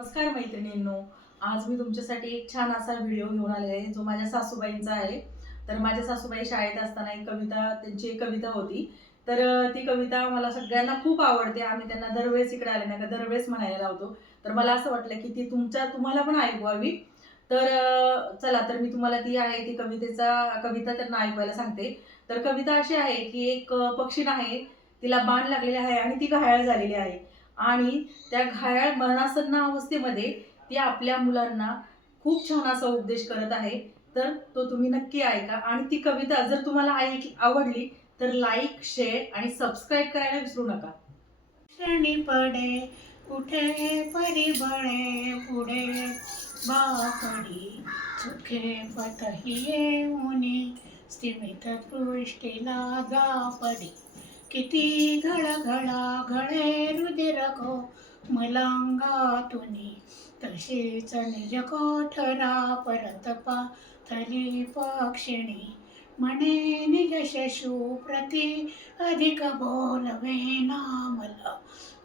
नमस्कार मैत्रिणींनो, आज मी तुमच्यासाठी एक छान असा व्हिडिओ घेऊन आलेला आहे जो माझ्या सासूबाईंचा आहे. तर माझ्या सासूबाई शाळेत असताना एक कविता, त्यांची एक कविता होती. तर ती कविता मला सगळ्यांना खूप आवडते. आम्ही त्यांना दरवेळेस इकडे आले नाही का दरवेळेस म्हणायला लावतो. तर मला असं वाटलं की ती तुम्हाला पण ऐकवावी. तर चला, तर मी तुम्हाला ती आहे ती कविता त्यांना ऐकवायला सांगते. तर कविता अशी आहे की एक पक्षी आहे, तिला बाण लागलेले आहे आणि ती घायाळ झालेली आहे. आणि त्या घायाळ मरणासन्न अवस्थेमध्ये ती आपल्या मुलांना खूप छान असा उपदेश करत आहे. तर तो तुम्ही नक्की ऐका आणि ती कविता जर तुम्हाला आवडली तर लाईक, शेअर आणि सबस्क्राईब करायला विसरू नका. क्षणी पडे उठे परिबळे पुढे बापडी चुके पतही येऊनी स्थिमित पृष्टीला दापडी किती घळघळा घळे रुधिर गो मलांगातुनी तशीच निज कोठरा परतपा थली पक्षिणी म्हणे निज शशू प्रती अधिक बोलवे नामला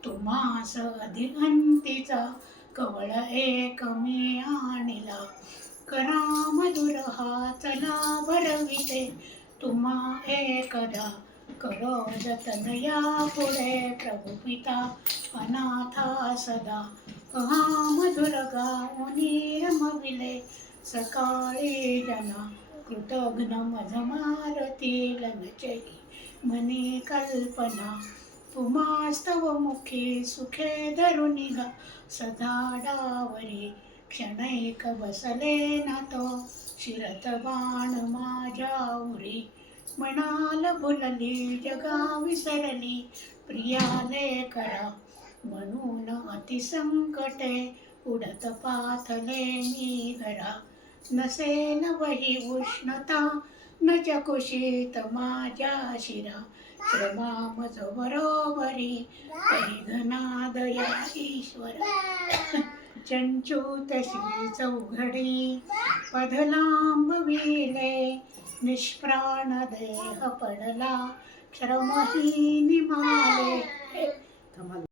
तुम्हास अधिगंतीचा कवळ एक मी आणला करा मधुर हा चला भरविते तुम्हा एकदा करो जतन या पुढे प्रभू पिता अनाथा सदा हा मधुर गाऊनी रमविले सकाळी जना कृतघ्न मजमारती लंगचही मनी कल्पना तुम्हास्तव मुखी सुखे धरून निघा सदा डावरी क्षणैक बसले ना तो शिरत बाण माझ्या उरी म्हणाल भुलली जगा विसरली प्रियाले करा म्हणून अतिसंकटे उडत पाथले मी घरा नसेल वही उष्णता न कुशीत माझ्या शिरा श्रमा मज बरोबरी परिघना दया ईश्वर चंचू तशी चौघडी पधलांब विले निष्प्राण देह पडला श्रमही निमाले